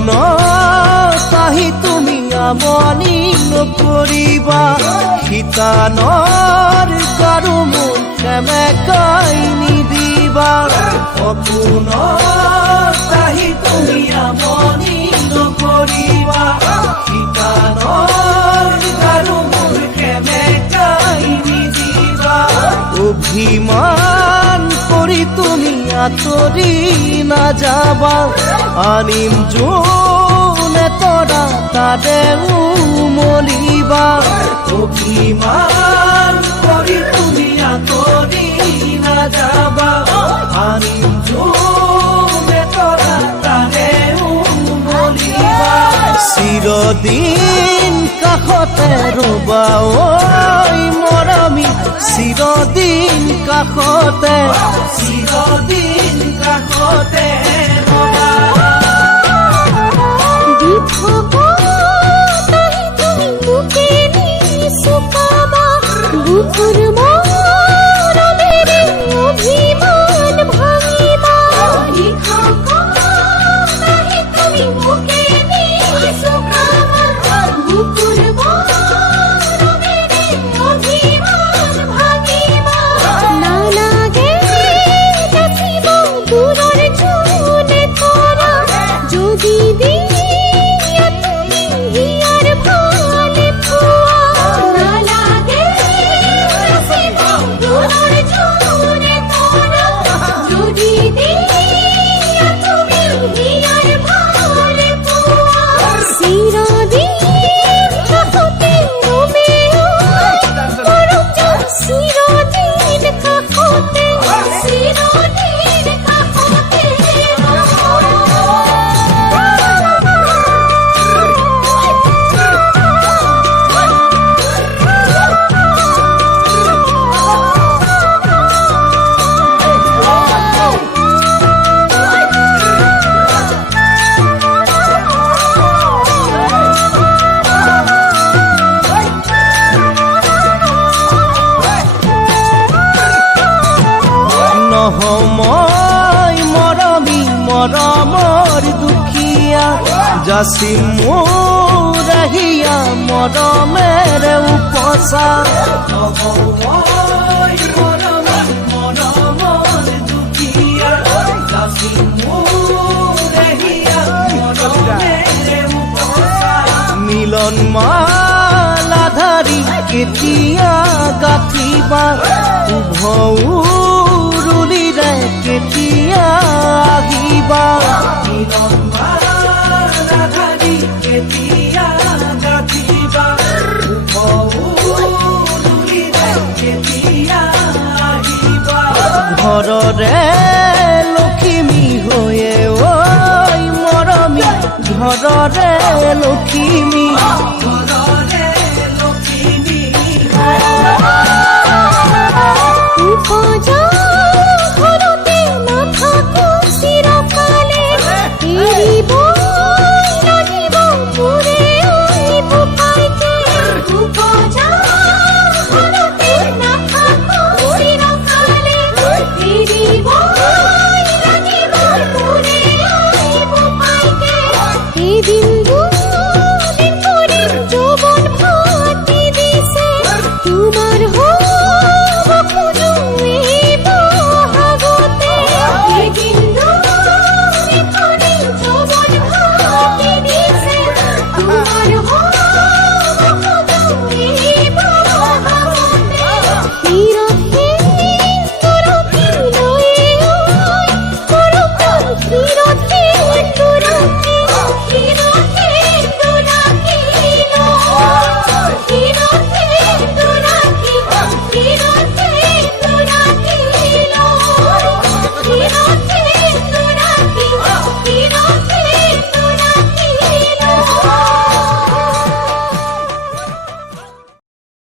সপোনত আহি তুমি আমনি নকৰিবা শীতানৰ গাৰু মোৰ সেমেকাই নিদিবা সপোনত আহি তুমি আমনি নকৰিবা শীতানৰ গাৰু মোৰ সেমেকাই নিদিবা অভিমান কৰি তুমি আঁতৰি নাযাবা আনিম যোনে তৰা তাতে উমলিবা অভিমান কৰি তুমি আঁতৰি নাযাবা আনিম যোনে তৰা তাতে উমলিবা চিৰদিন কাষতে ৰবা ঐ মৰমী চিৰদিন কাষতে ৰবা সময় মৰমী মৰমৰ দুখীয়া যাচি মোৰ আহিয়া মৰমেৰে উপচা মৰমৰ দুখীয়া যাচি মোৰ আহিয়া মৰমেৰে উপচা মিলন মালা ধাৰি কেতিয়া গাঁঠিবা উভৌ কেতিয়া আহিবা মিলন মালা ধাৰি কেতিয়া গাঁঠিবা কেতিয়া আহিবা ঘৰৰে লখিমী হৈয়ে ঐ মৰমী ঘৰৰে লখিমী